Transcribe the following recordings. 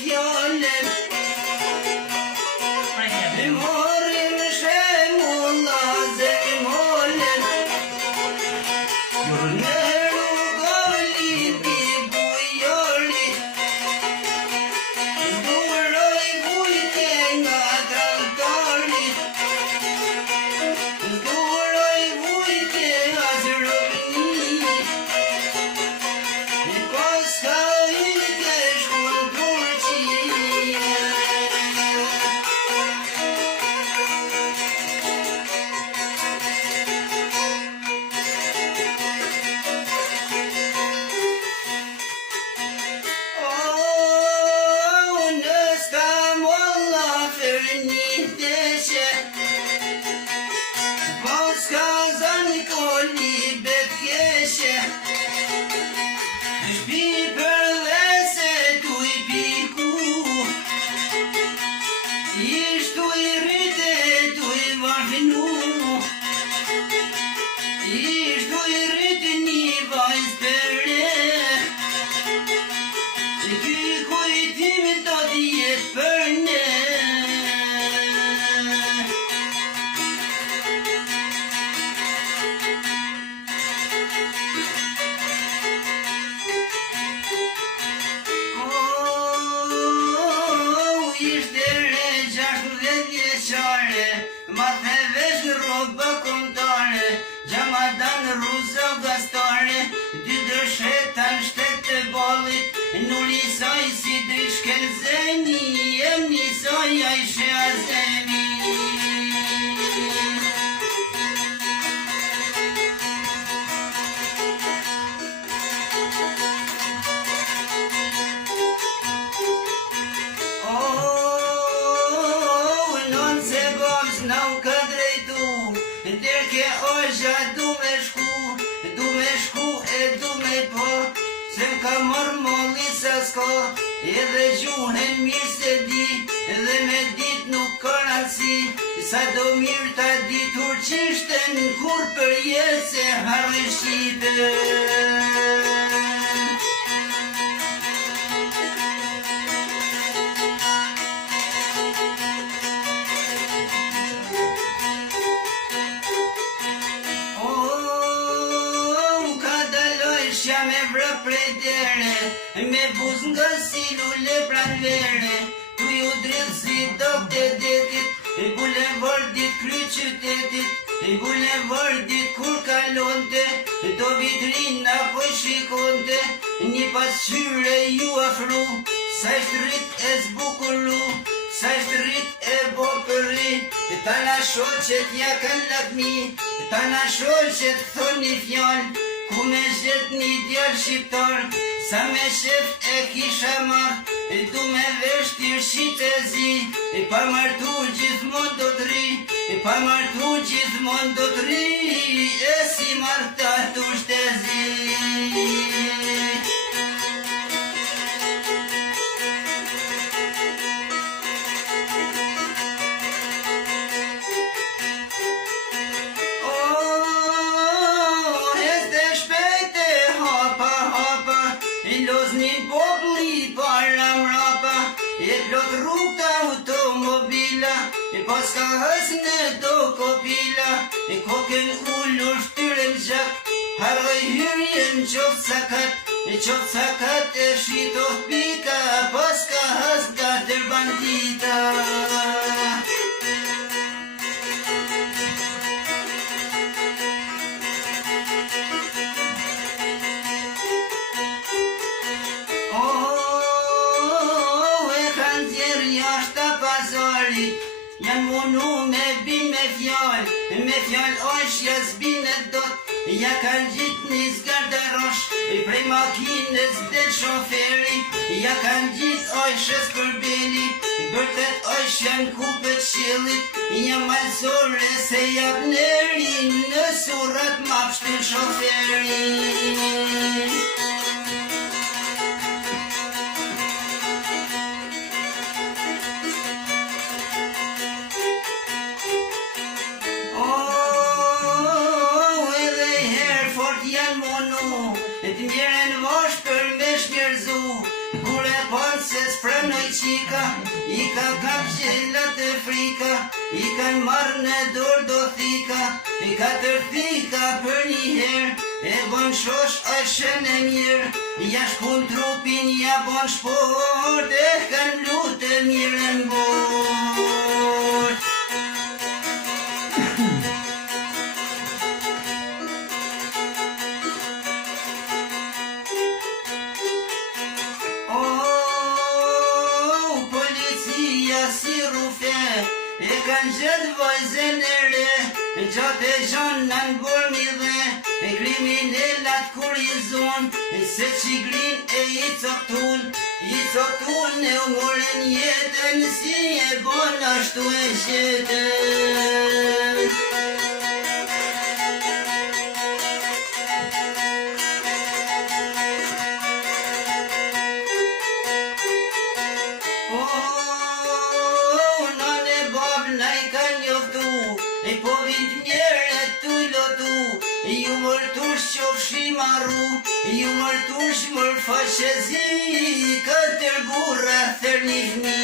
fjallën Morim shemulla zemolën Në rrugalli di bujoli Duroj vujtje nga traktari Duroj vujtje as rëbni Koska ike shkun Turqi Ma the vesh roba kontare Gjamadan ruza gastare Dy dërshetan shtetë balit Nuri saj si drishkel zeni Emni saj ajshe azemi Derke oja du me shku e du me po Se m'ka mërë molli sa s'ko Edhe gjuhen mirë se di Edhe me dit nuk ka rëndsi Sa do mirë ta ditur qishten Kur për jetë se harë shqitën Me vrë prej dere Me buz nga silule pran vere Tu ju drill si dok të detit Bulevardit kry qytetit Bulevardit kur kalonte Do vitrina po shikonte Një pasqyre ju afru Sa ishtë rrit e zbukuru Sa ishtë rrit e bopëri Ta na shoqet ja kanë lakmi Ta na shoqet thoni fjall Ku me zhet një djarë shqiptar Sa me shef e kisha marr Du me veshtir shqitezi Pa martu gjithmon do të ri Pa martu gjithmon do të ri E si marta tu shtezi Loznin populli para mrapa E plot rrugta automobila Pas ka hësne do kopila Koken ullur shtyren gjak Haroj hyrjen qof sakat e shitoh pika Pas ka hës gatër bandita Janë munu me bin me fjall osh jas bine dot Ja kanë gjit një zgarda rosh Prej makinës del shoferi Ja kanë gjit oshës përbeli Bërtet osh janë kupet shilit Ja malsore se jap neri Në surat ma pështin shoferi Të njëren vash për me shmjerzu Kure panë se s'pranoj kapshelat e frika, I kan marrë në dorë do thika, katër thika për një herë, e bon shosh ashën e mirë, ja shkun trupin, ja bon shport, e kan lutë mirë në bord. Si rufe, e kan gjetë vajzën e re, gjatë e gjonë në bormi dhe, e kriminellat kur I zonë, se qigrin e I coktun e u moren jetën, si e bon ashtu e shetën. Po vind mjere tu lotu, ju mërtush qofshi maru, ju mërtush mër faqezi, katër burra thër një fmi.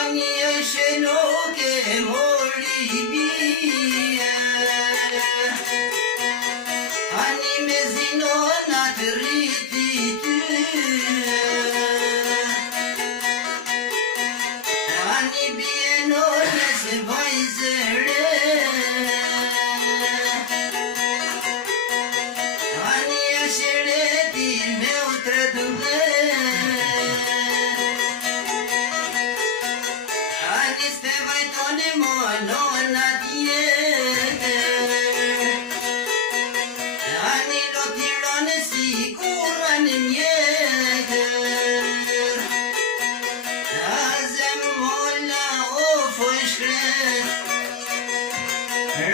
Ani e shenoke mori bie, Ani me zinonat rriti ty, Ani bie none se vajzë re, Ani e shereti me u tretëndhe, Ani ste vajtoni mo nona tjetër, Ani lo tirone si kurra në mjetër, Azem molla o foj shkret,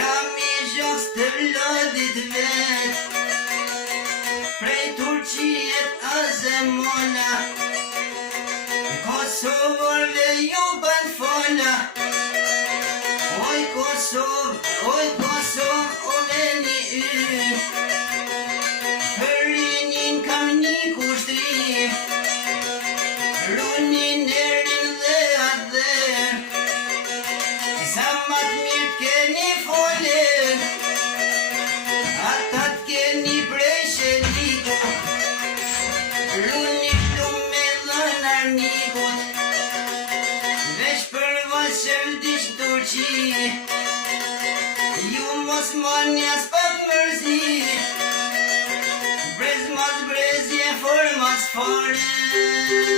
Rami zhos të vlodit vet, Prej Turqiet azem molla, Kosovërve ju ban fola, Oj Kosov, o veni ynë, Për rinin kam një kushtrim, Runin erin dhe atë dhe, Sa mat mirë t'keni folën, Ata t'keni prej shenikut, Runi këtu me dhën armikut, Vesh për vasër dish Turqi, Ju mos manja s'pak mërzi, Brez mas brezje for mas fare.